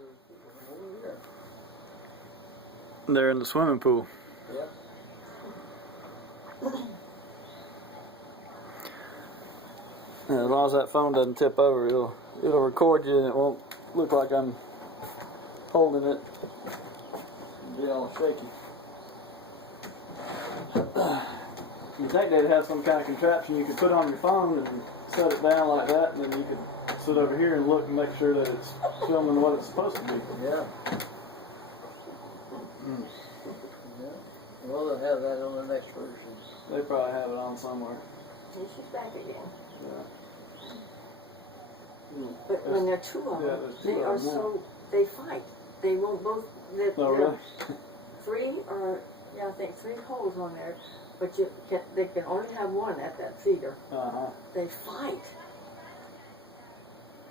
over here. They're in the swimming pool. Yep. And as long as that phone doesn't tip over, it'll record you and it won't look like I'm holding it. It'll be all shaky. You think they'd have some kind of contraption you could put on your phone and set it down like that, and then you could sit over here and look and make sure that it's filming what it's supposed to be. Yeah. Mm. Yeah. Well, they'll have that on the next version. They probably have it on somewhere. And she's back again. Yeah. But when there are two of them, they are so, they fight. They won't both, Oh, really? three or, yeah, I think 3 holes on there, but they can only have one at that feeder. Uh-huh. They fight.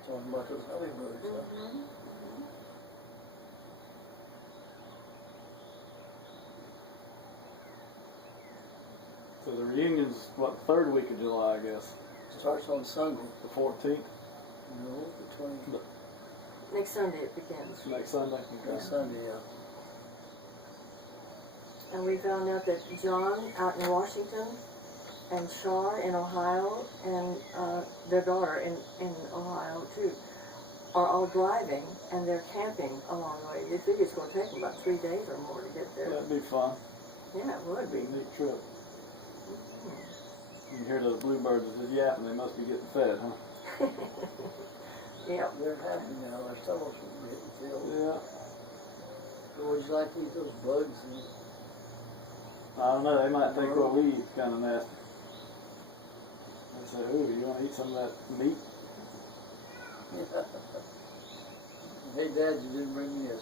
Talking about those hummingbirds, huh? So the reunion's, what, the 3rd week of July, I guess? Starts on Sunday. The 14th? No, the 20th. Next Sunday it begins. Next Sunday? Okay. Next Sunday, yeah. And we found out that John out in Washington and Shar in Ohio and their daughter in Ohio too are all driving and they're camping along the way. You figure it's going to take them about 3 days or more to get there. That'd be fun. Yeah, it would be. Neat trip. You can hear those bluebirds just yapping. They must be getting fed, huh? Yep. They're happy now. Their stomachs are getting filled. Yeah. Would you like to eat those bugs? I don't know. They might think what we eat's kind of nasty. They say, ooh, you want to eat some of that meat? Hey, Dad, you didn't bring me a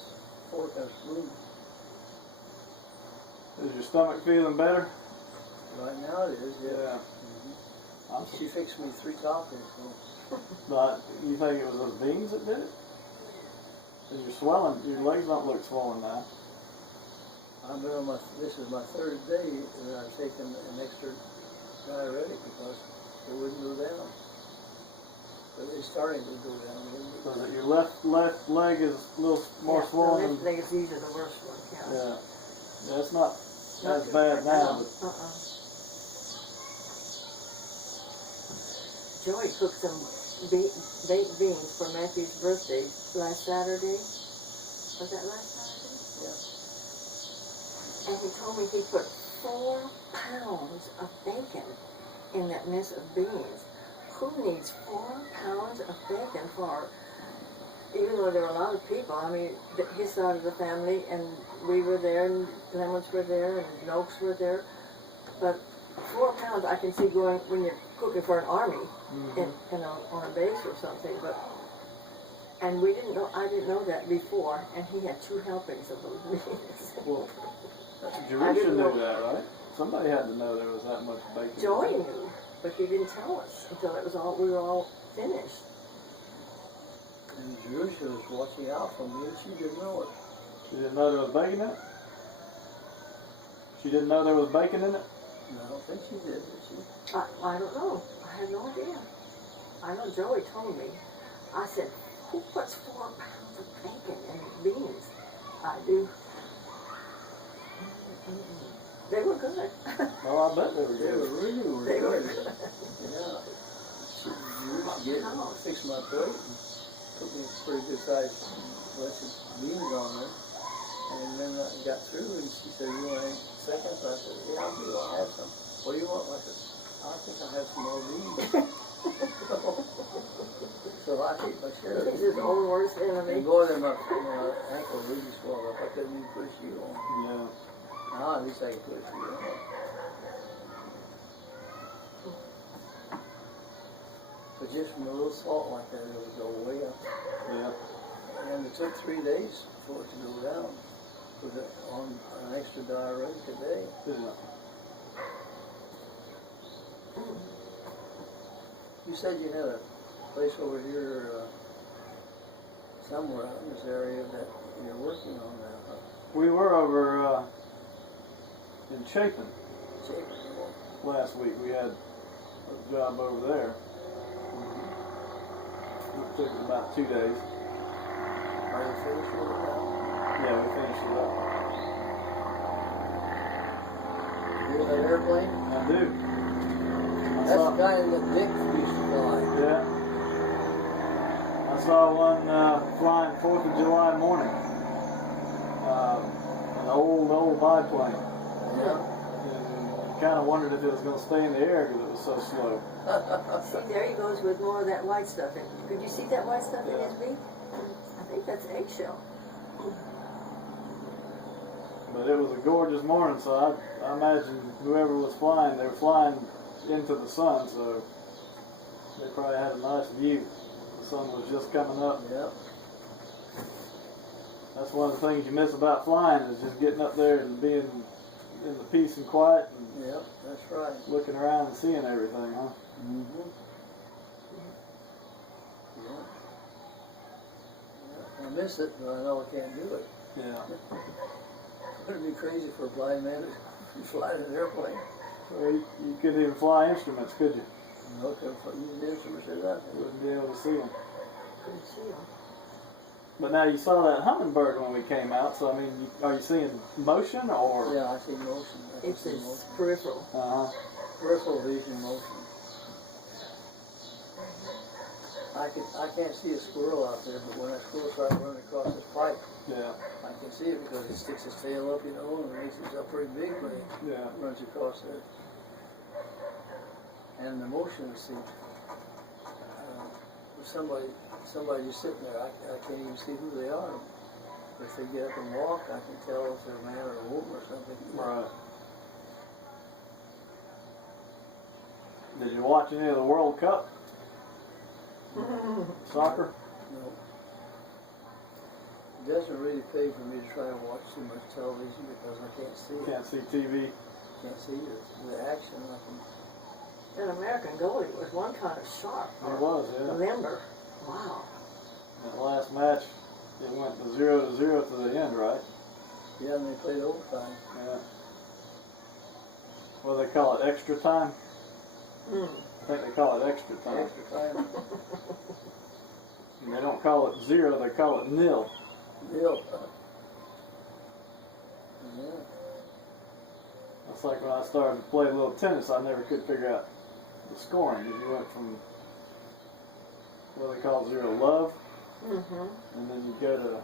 fork and a spoon. Is your stomach feeling better? Right now it is, yeah. Mm-hmm. She fixed me 3 toppings. So. But you think it was those beans that did it? Because you're swelling, your legs don't look swollen now. I've been on this is my 3rd day that I've taken an extra diuretic because it wouldn't go down. But it's starting to go down. So that your left leg is a little more swollen. The left leg is usually the worst one, yeah. Yeah, it's not as bad now. But Joey cooked some baked beans for Matthew's birthday last Saturday. Was that last Saturday? Yeah. And he told me he put 4 pounds of bacon in that mess of beans. Who needs 4 pounds of bacon for, even though there were a lot of people, I mean, his side of the family, and we were there, and Clements were there, and Noakes were there, but 4 pounds I can see going when you're cooking for an army, on a base or something, and I didn't know that before, and he had 2 helpings of those beans. Well, Jerusha knew that, right? Somebody had to know there was that much bacon. Joey knew, but he didn't tell us until we were all finished. And Jerusha was watching out for me, and she didn't know it. She didn't know there was bacon in it? She didn't know there was bacon in it? No, I don't think she did she? I don't know. I had no idea. I know Joey told me. I said, who puts 4 pounds of bacon in beans? I do. They were good. Well, I bet they were They good. were really They were good. good. Yeah. She used to fix my throat and put me pretty good sized blessed beans on there. And then I got through and she said, you want any seconds? I said, yeah, I do. I'll have some. What do you want? I said, I think I'll have some more beans. So I ate my share of He's his own worst enemy. And boy, then my ankle really swelled up. I couldn't even push you on. Yeah. Now at least I can push you on. But just from a little salt like that, it would go way up. Yeah. And it took 3 days for it to go down. With it on an extra diuretic a day. Yeah. You said you had a place over here somewhere in this area that you're working on now, huh? We were over in Chapin Chapin. last week. We had a job over there. It took about 2 days. Are you finished? hear that airplane? I do. I That's saw, the kind that Dick used to fly. yeah. I saw one flying 4th of July morning. An old biplane. Yeah. And kind of wondered if it was going to stay in the air because it was so slow. See, there he goes with more of that white stuff. Could you see that white stuff in Yeah. his beak? I think that's eggshell. But it was a gorgeous morning, so I imagine whoever was flying, they were flying into the sun, so they probably had a nice view. The sun was just coming up. Yep. That's one of the things you miss about flying is just getting up there and being in the peace and quiet and Yep, that's right. looking around and seeing everything, huh? Mm-hmm. Yeah. I miss it, but I know I can't do it. Yeah. It'd be crazy for a blind man to fly in an airplane. Well, you couldn't even fly instruments, could you? No, use the instruments or nothing. You wouldn't be able to see them. Couldn't see him. But now you saw that hummingbird when we came out, so I mean, are you seeing motion or? Yeah, I see motion. I can It's see his motion. peripheral. Uh-huh. Peripheral vision motion. I can't see a squirrel out there, but when that squirrel starts running across this pipe, Yeah. I can see it because it sticks its tail up, you know, and makes itself pretty big when it Yeah. runs across there. And the motion, see, somebody just sitting there, I can't even see who they are. If they get up and walk, I can tell if they're a man or a woman or something. Right. Did you watch any of the World Cup soccer? No. It doesn't really pay for me to try and watch too much television because I can't see it. Can't see TV. Can't see it. The action, I can. That American goalie was one kind of sharp. It was, yeah. Limber. Wow. That last match, it went 0-0 to the end, right? Yeah, and they played overtime. Yeah. What do they call it? Extra time? Mm. I think they call it extra time. Extra time. And they don't call it 0, they call it nil. Deal. Yeah. That's like when I started to play a little tennis, I never could figure out the scoring. You went from what do they call 0 love, Mm-hmm. and then you go to,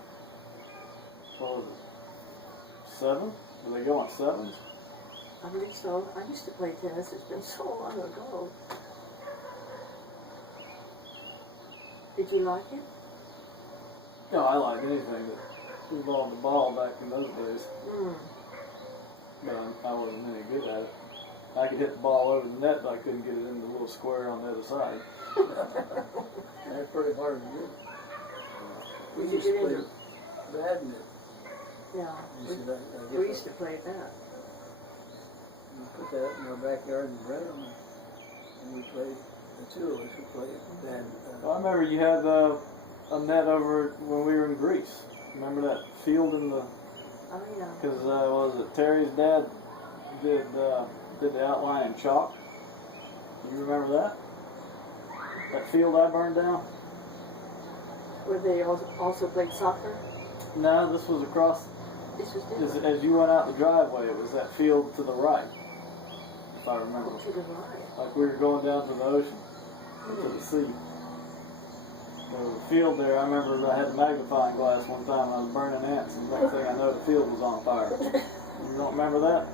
what was it, 7? Do they go on 7s? I believe so. I used to play tennis. It's been so long ago. Did you like it? No, I like anything that involved the ball back in those days. Mm. But I wasn't any good at it. I could hit the ball over the net, but I couldn't get it in the little square on the other side. That's pretty hard to do. We Did you used to get play into? badminton. Yeah. You see that? I We guess used to play that. we put that in our backyard in Brenham, and we played. The two of us who played badminton. Well, I remember you had a net over when we were in Greece. Remember that field in the? Oh yeah. Because what was it? Terry's dad did the outline in chalk. You remember that? That field I burned down? Where they also played soccer. No, this was across. This was different. As you went out the driveway, it was that field to the right, if I remember. To the right. Like we were going down to the ocean, to the sea. There was a field there. I remember I had a magnifying glass one time and I was burning ants, and the next thing I know, the field was on fire. You don't remember that?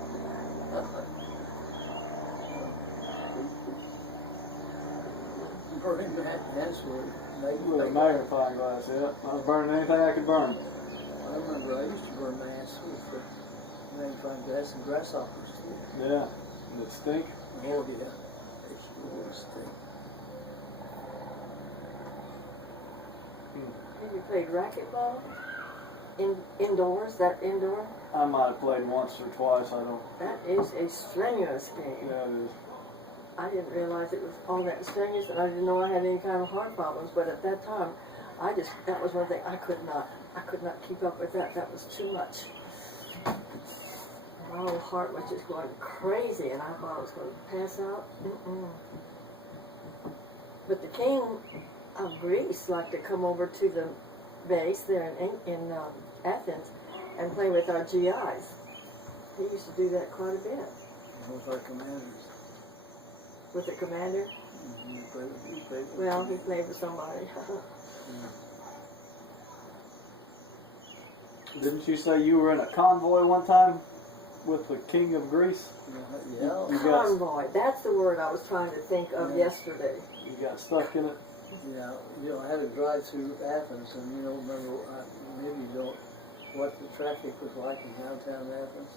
Burning ants were With a magnifying glass, yeah. I was burning anything I could burn. I remember I used to burn my ants with the magnifying glass and grasshoppers too. Yeah. Did it stink? Oh yeah, they sure stink. Have you played racquetball? Indoors, that indoor? I might have played once or twice. I don't. That is a strenuous game. Yeah, it is. I didn't realize it was all that strenuous, and I didn't know I had any kind of heart problems. But at that time, that was one thing I could not keep up with that. That was too much. My old heart was just going crazy, and I thought I was going to pass out. But the king of Greece liked to come over to the base there in Athens and play with our GIs. He used to do that quite a bit. With our commanders. With the commander? He played with Well, he played with somebody. Didn't you say you were in a convoy one time with the King of Greece? Yeah. You got, Convoy, that's the word I was trying to think of yesterday. you got stuck in it? Yeah, I had to drive through Athens, and remember, maybe you don't, what the traffic was like in downtown Athens.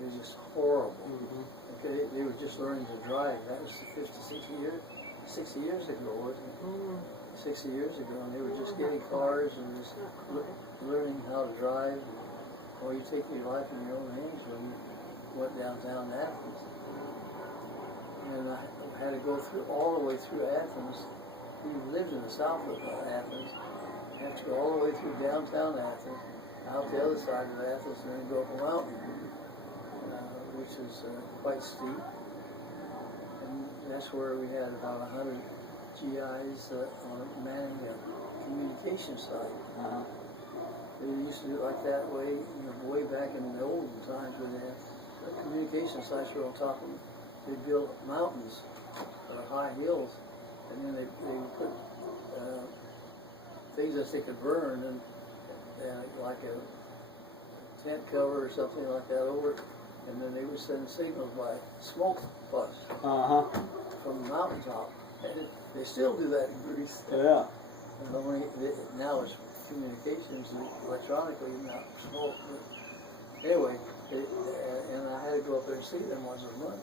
It was just horrible. Mm-hmm. Okay, they were just learning to drive. That was 60 years ago, wasn't it? 60 years ago, and they were just getting cars and just learning how to drive. Or you take your life in your own hands when you went downtown Athens. And I had to go through all the way through Athens. We lived in the south of Athens. I had to go all the way through downtown Athens, out the other side of Athens, and then go up a mountain, which is quite steep. And that's where we had about 100 GIs manning a communication site. They used to do it like that way, way back in the olden times when they had communication sites were on top of them. They built mountains or high hills, and then they put things that they could burn and like a tent cover or something like that over it, and then they would send signals by smoke puffs from the mountaintop. And they still do that in Greece. Yeah. And only now it's communications electronically, not smoke. But anyway, and I had to go up there and see them once a month.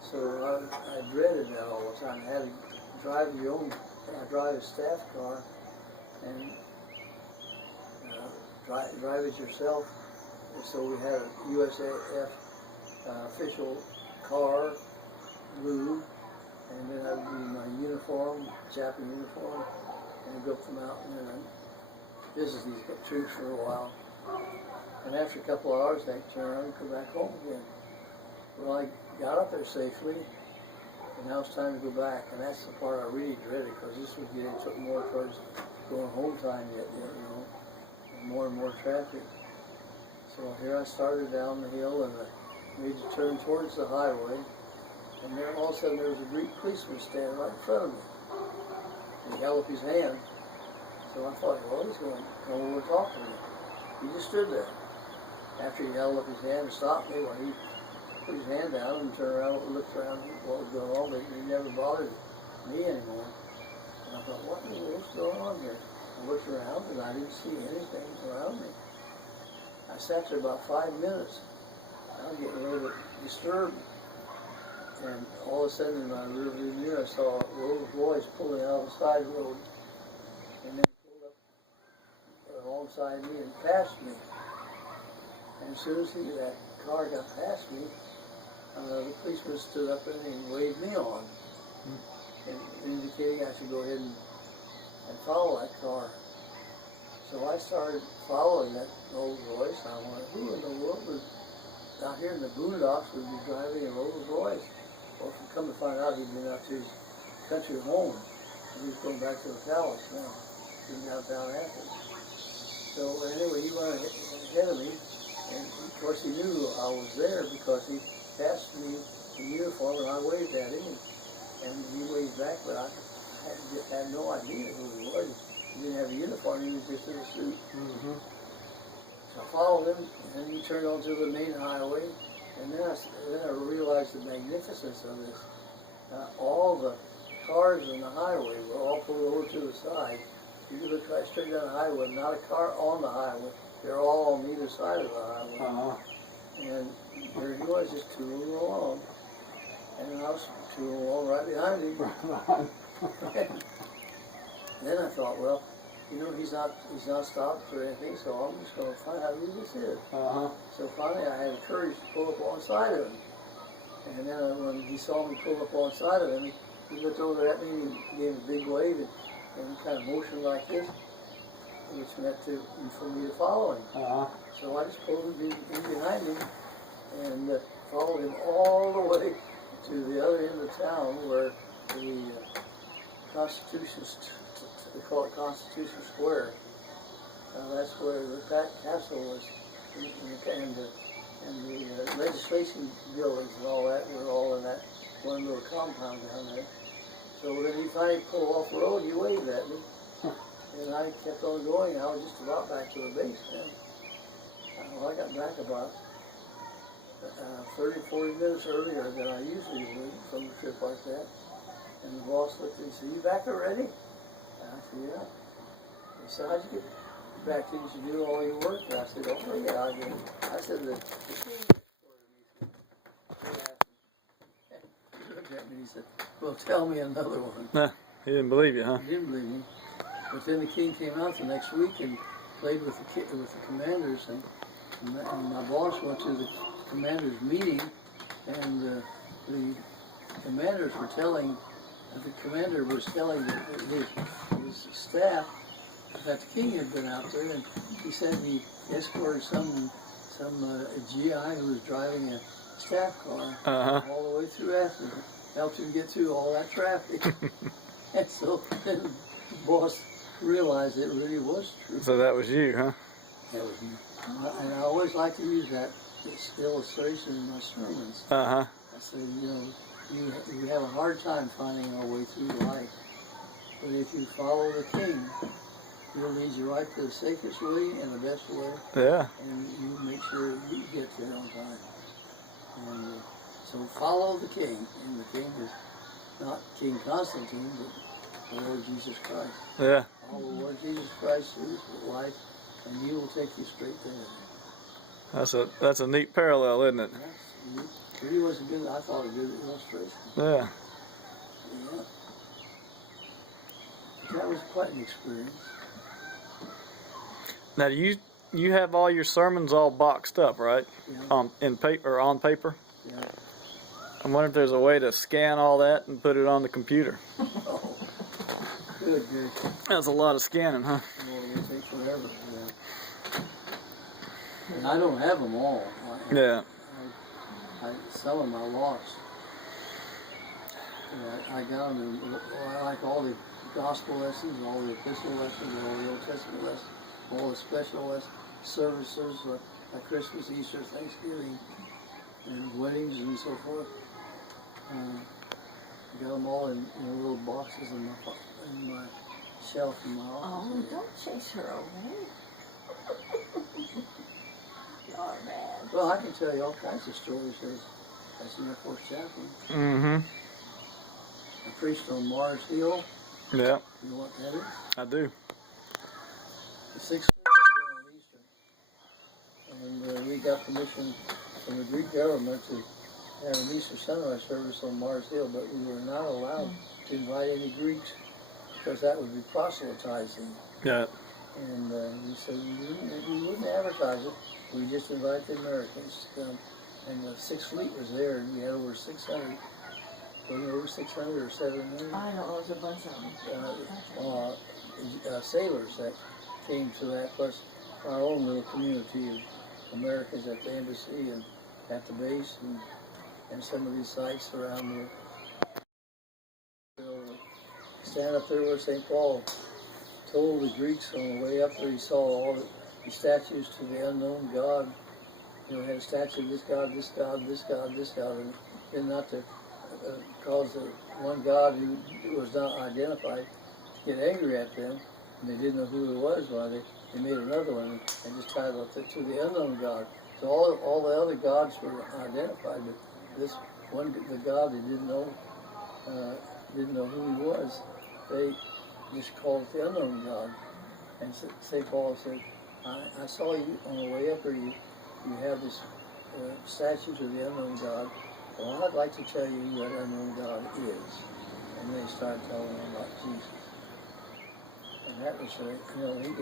So I dreaded that all the time. I had to drive drive a staff car and drive it yourself. And so we had a USAF official car, blue, and then I would be in my uniform, Japanese uniform, and go up the mountain and visit these troops for a while. And after a couple of hours, they turn around and come back home again. Well, I got up there safely, and now it's time to go back. And that's the part I really dreaded, because this was getting more towards going home time yet, and more traffic. So here I started down the hill, and I made the turn towards the highway. And then all of a sudden there was a Greek policeman standing right in front of me. And he held up his hand. So I thought, well, he's going to come over and talk to me. He just stood there. After he held up his hand and stopped me, he put his hand down and turned around and looked around what was going on, but he never bothered me anymore. And I thought, what's going on here? I looked around and I didn't see anything around me. I sat there about 5 minutes. I was getting a little bit disturbed. And all of a sudden in my rearview mirror, I saw a Rolls Royce pulling out of the side road. And then he pulled up alongside me and passed me. And as soon as that car got past me, the policeman stood up and he waved me on, and indicating I should go ahead and follow that car. So I started following that Rolls Royce, and I wondered, who in the world was out here in the boondocks would be driving a Rolls Royce? Well, come to find out, he'd been out to his country home, and he was going back to the palace now, in downtown Athens. So anyway, he went ahead of me, and of course he knew I was there because he passed me in uniform, and I waved at him, and he waved back, but I had no idea who he was. He didn't have a uniform, he was just in a suit. So I followed him, and then he turned onto the main highway, and then I realized the magnificence of this. All the cars on the highway were all pulled over to the side. You could look right straight down the highway, not a car on the highway. They're all on either side of the highway. And there he was, just tooling along. And I was tooling along right behind him. Then I thought, well, he's not stopped for anything, so I'm just going to find out who this is. So finally I had the courage to pull up alongside of him. And then when he saw me pull up alongside of him, he looked over at me and he gave a big wave and kind of motioned like this, which meant for me to follow him. So I just pulled him in behind him and followed him all the way to the other end of town where the they call it Constitution Square. That's where the castle was, and And the legislation buildings and all that were all in that one little compound down there. So when he finally pulled off the road, he waved at me. And I kept on going. I was just about back to the base then. Well, I got back about 30, 40 minutes earlier than I usually would from a trip like that. And the boss looked and said, "You back already?" And I said, "Yeah." He said, "How'd you get back? Didn't you do all your work?" And I said, "Oh, yeah, I did." I said, "The king ordered me to." He looked at me and he said, "Well, tell me another one." Nah, he didn't believe you, huh? He didn't believe me. But then the king came out the next week and played with the commanders, and my boss went to the commanders' meeting, and the commanders were telling, the commander was telling his staff that the king had been out there, and he said he escorted some GI who was driving a staff car all the way through Athens, helped him get through all that traffic. And so then the boss realized it really was true. So that was you, huh? That was me. And I always like to use this illustration in my sermons. I said, you know, you have a hard time finding our way through life, but if you follow the king, he'll lead you right to the safest way and the best way. Yeah. And you make sure you get there on time. And so follow the king, and the king is not King Constantine, but the Lord Jesus Christ. Yeah. Follow the Lord Jesus Christ through his life, and he will take you straight to heaven. That's a neat parallel, isn't it? Yes, it really was a good, I thought, a good illustration. Yeah. Yeah. That was quite an experience. Now, do you have all your sermons all boxed up, right? Yeah. In paper or on paper? Yeah. I wonder if there's a way to scan all that and put it on the computer. Oh, good. That's a lot of scanning, huh? Well, it takes forever. Yeah. And I don't have them all. Yeah. Some of them I lost. I got them in, I like all the gospel lessons, all the epistle lessons, all the Old Testament lessons, all the special lessons, services like Christmas, Easter, Thanksgiving, and weddings and so forth. I got them all in little boxes in my shelf in my office. Oh, don't chase her away. You're bad. Well, I can tell you all kinds of stories as an Air Force chaplain. Mm-hmm. I preached on Mars Hill. Yeah. You know what that is? I do. The 6th on Easter. And we got permission from the Greek government to have an Easter sunrise service on Mars Hill, but we were not allowed to invite any Greeks because that would be proselytizing. Yeah. And we said we wouldn't advertise it. We just invite the Americans to come. And the 6th Fleet was there, and we had over 600. Over 600 or 700. I know, there's a bunch of them. Sailors that came to that, plus our own little community of Americans at the embassy and at the base and some of these sites around there. So, stand up there where St. Paul told the Greeks on the way up there, he saw all the statues to the unknown God. You know, had a statue of this God, this God, this God, this God, and not to cause the one God who was not identified to get angry at them, and they didn't know who it was. Why they made another one and just titled it to the unknown God. So all the other gods were identified, but this one, the God they didn't know who he was, they just called it the unknown God. And St. Paul said, I saw you on the way up here. You have this statue to the unknown God. Well, I'd like to tell you who that unknown God is. And they started telling him about Jesus. And that was,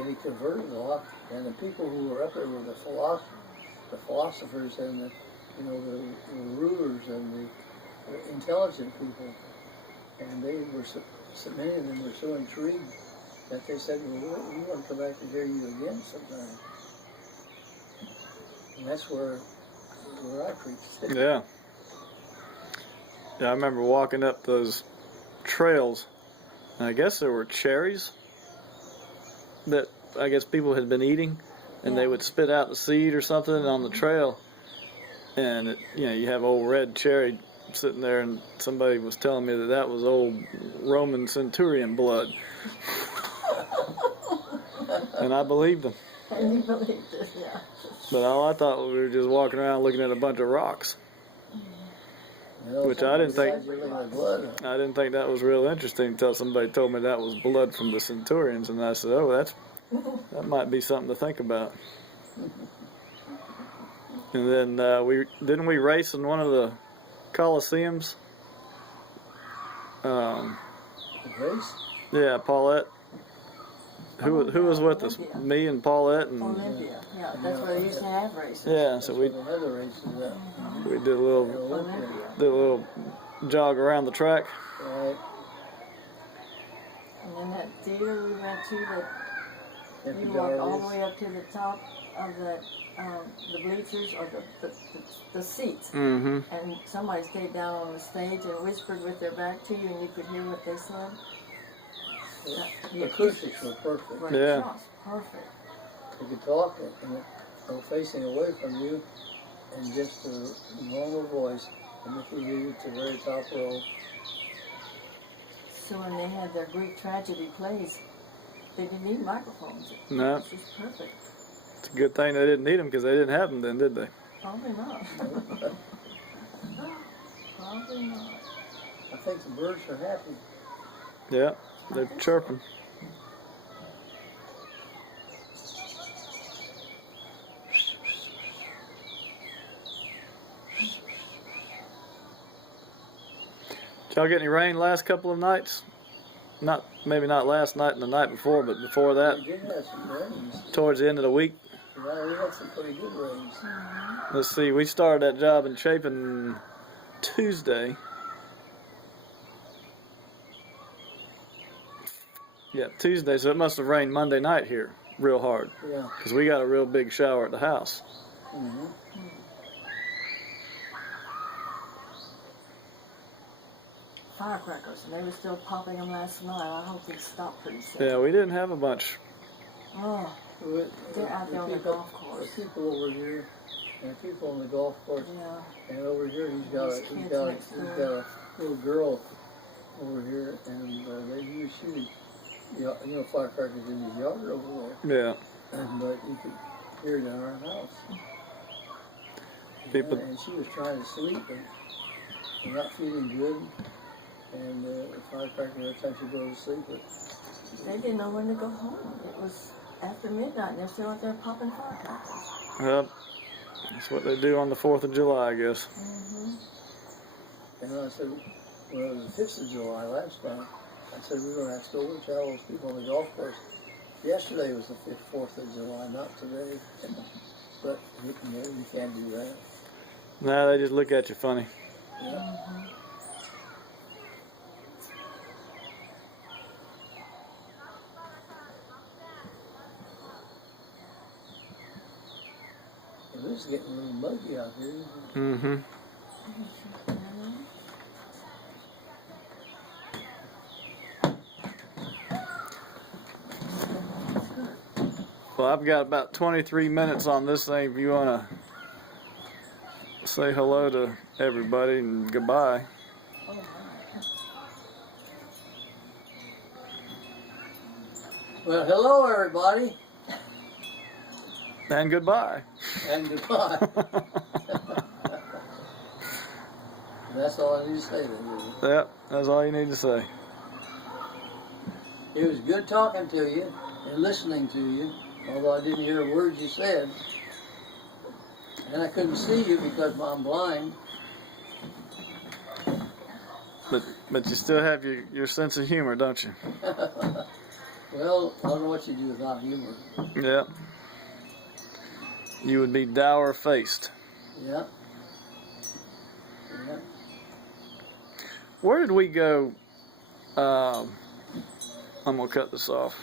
he converted a lot. And the people who were up there were the philosophers and the rulers and the intelligent people. And they were, many of them were so intrigued that they said, well, we want to come back and hear you again sometime. And that's where I preached. Yeah. Yeah, I remember walking up those trails, and I guess there were cherries that I guess people had been eating, and they would spit out the seed or something on the trail. and it, you have old Red Cherry sitting there, and somebody was telling me that was old Roman centurion blood, and I believed them. And you believed it, yeah. But all I thought we were just walking around looking at a bunch of rocks. Which I didn't think. I didn't think that was real interesting until somebody told me that was blood from the centurions, and I said, "Oh, that might be something to think about." And then we race in one of the Coliseums. Race? Yeah, Paulette. Who was with us? Olympia. Me and Paulette and. Olympia, yeah, that's where they used to have races. Yeah, so we Another race is that. we did a little Olympia. jog around the track. Right. And then that theater we went to, that Empty you walked all the galleries. way up to the top of the bleachers or the seats. Mm-hmm. And somebody stayed down on the stage and whispered with their back to you, and you could hear what they said. The acoustics were perfect. Right Yeah. across, perfect. You could talk and go facing away from you, and just a normal voice, and if you hear it to the very top row. So when they had their Greek tragedy plays, they didn't need microphones. It No. was just perfect. It's a good thing they didn't need them because they didn't have them then, did they? Probably not. Probably not. I think the birds are happy. Yeah, they're chirping. Did y'all get any rain last couple of nights? Maybe not last night and the night before, but before that, We did have some rains. towards the end of the week. Yeah, we had some pretty good rains. Let's see, we started that job in Chapin Tuesday. Yeah, Tuesday, so it must have rained Monday night here real hard Yeah. because we got a real big shower at the house. Mm-hmm. Firecrackers, and they were still popping them last night. I hope they stop pretty soon. Yeah, we didn't have a bunch. Oh, they're out there on the golf course. The people over here, and the people on the golf course, Yeah. and over here he's got These kids next a door. little girl over here, and he was shooting, firecrackers in his yard over Yeah, there, but you could hear it in our house. People- And she was trying to sleep and not feeling good, and the firecracker every time she goes to sleep. They didn't know when to go home. It was after midnight, and they're still out there popping firecrackers. well, that's what they do on the 4th of July, I guess. Mm-hmm. And I said, well, it was the 5th of July last time. I said, we're going to have to go over and tell those people on the golf course. Yesterday was the 4th of July, not today. But, you can't do that. Nah, they just look at you funny. Yeah. Well, this is getting a little muggy out here. Mm-hmm. Well, I've got about 23 minutes on this thing if you want to say hello to everybody and goodbye. Oh, my. Well, hello, everybody, And goodbye. and goodbye. That's all I need to say then, isn't it? Yep, that's all you need to say. It was good talking to you and listening to you, although I didn't hear a word you said. And I couldn't see you because I'm blind. But you still have your sense of humor, don't you? Well, I don't know what you do without humor. Yep. You would be dour faced. Yeah. Yeah. Where did we go? I'm gonna cut this off.